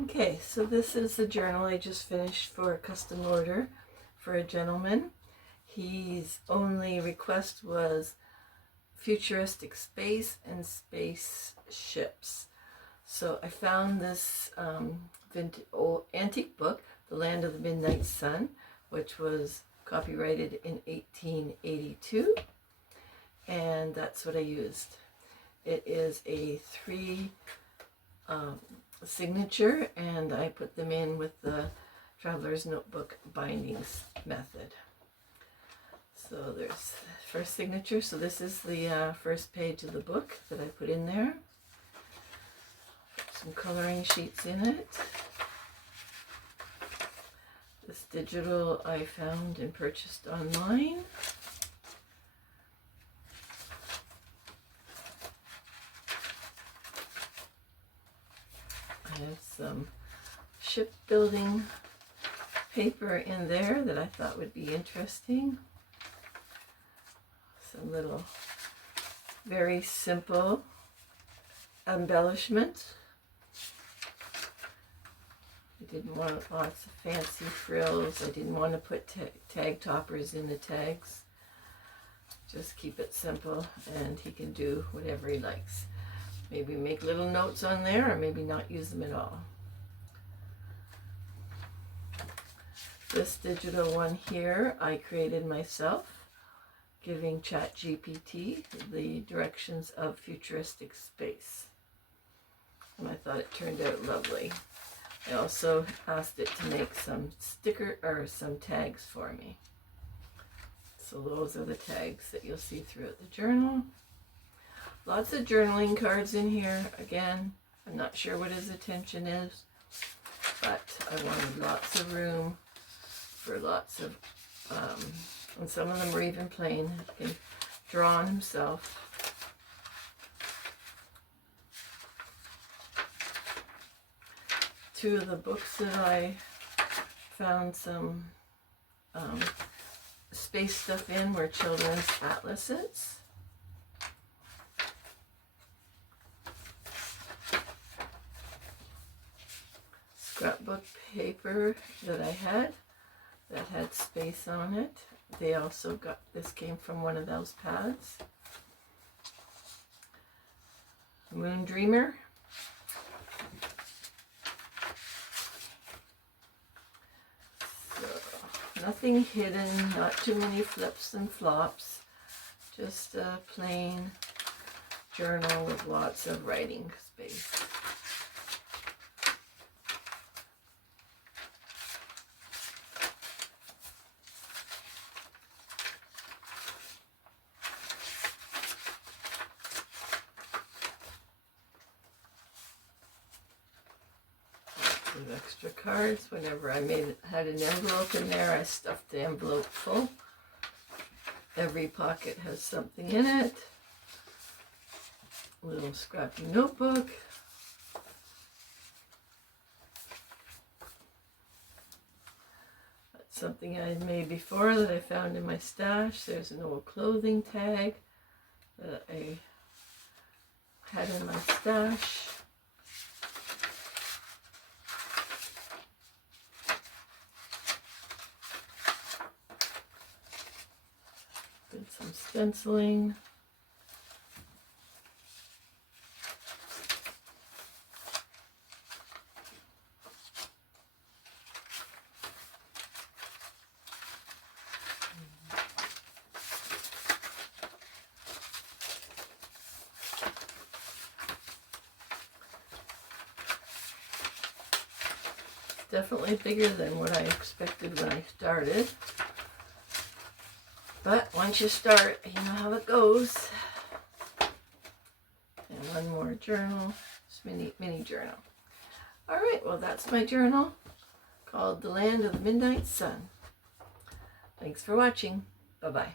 Okay, so this is the journal I just finished for a custom order for a gentleman. His only request was futuristic space and spaceships. So I found this old antique book, The Land of the Midnight Sun, which was copyrighted in 1882, and that's what I used. It is a 3 signature, and I put them in with the Traveler's Notebook bindings method. So there's the first signature. So this is the first page of the book that I put in there. Some coloring sheets in it. This digital I found and purchased online. I have some shipbuilding paper in there that I thought would be interesting. Some little very simple embellishments. I didn't want lots of fancy frills. I didn't want to put tag toppers in the tags. Just keep it simple, and he can do whatever he likes. Maybe make little notes on there, or maybe not use them at all. This digital one here I created myself, giving ChatGPT the directions of futuristic space. And I thought it turned out lovely. I also asked it to make some some tags for me. So those are the tags that you'll see throughout the journal. Lots of journaling cards in here. Again, I'm not sure what his intention is, but I wanted lots of room for lots of, and some of them are even plain. He can draw on himself. Two of the books that I found some space stuff in were children's atlases. Scrapbook paper that I had that had space on it. They also got, this came from one of those pads. Moon Dreamer. So, nothing hidden, not too many flips and flops. Just a plain journal with lots of writing space. With extra cards. Whenever I had an envelope in there, I stuffed the envelope full. Every pocket has something in it. A little scrappy notebook. That's something I had made before that I found in my stash. There's an old clothing tag that I had in my stash. Did some stenciling. Definitely bigger than what I expected when I started. But once you start, you know how it goes. And one more journal, just mini journal. All right, well that's my journal called The Land of the Midnight Sun. Thanks for watching. Bye-bye.